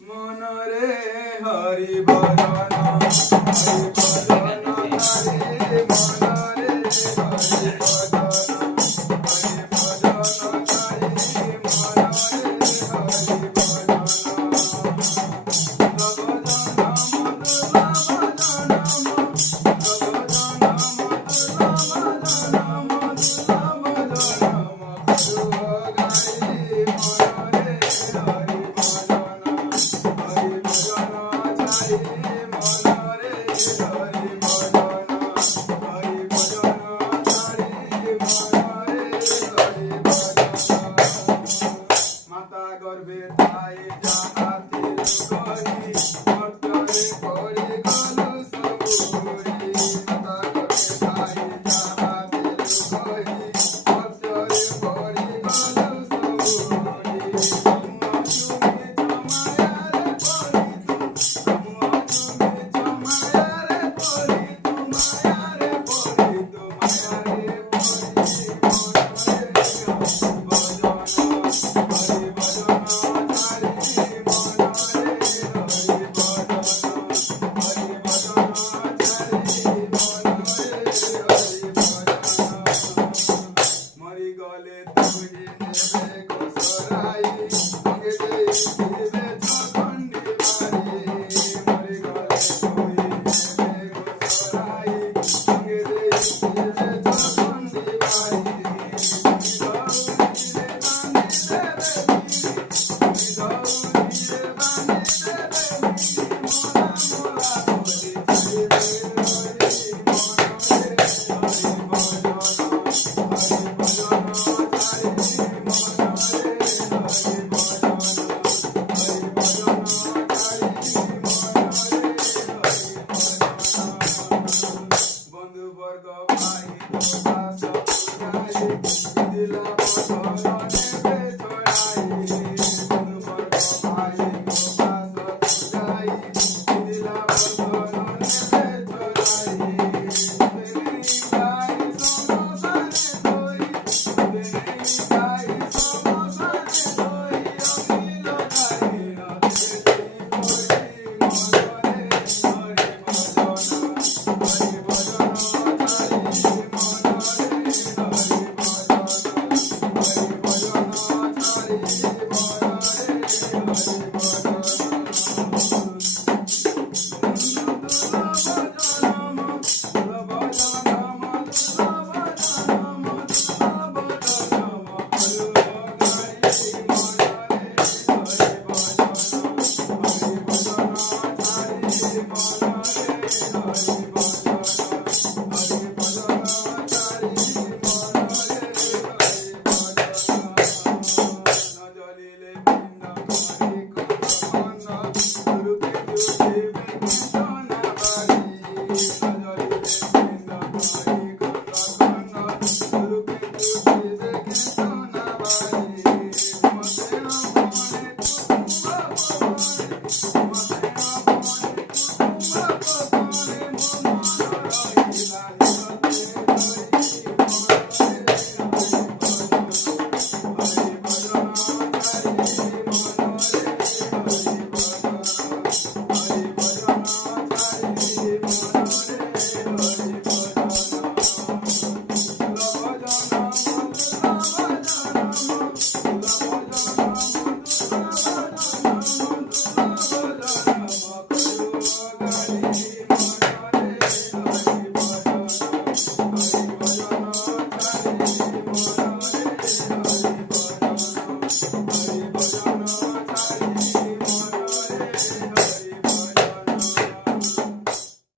মনরে হরি ভজন হরি ভজন হরি মনরে হরি ভজন হরি ভজন হরি মনরে হরি মাতা গর্ভে তাই যাহাতে করি মর্তরে করি গলু সবুরি মাতা গর্ভে তাই যাহাতে করি মর্তরে করি গলু সবুরি তুমি জমায়ারে করি তুমি জমায়ারে করি তোমায়ারে করি তোমায়ারে মরি গলে তুই নেবে গোসরাই আগে দেই দিবে চখন্ডি মারি মরি গলে তুই নেবে গোসরাই আগে দেই দিবে চখন্ডি মারি বন্ধুবর্গ ভাই তোরা সব গাই দিলা বছরনে বেছড়াই বন্ধুবর্গ ভাই তোরা সব গাই দিলা বছরনে বেছড়াই দেনি গাই সমসানে তোই দেনি গাই সমসানে তোই অমিল গাই রাতে করি মনরে হরি ভজন হরি ভজন হরি ভজন হরি ভজন হরি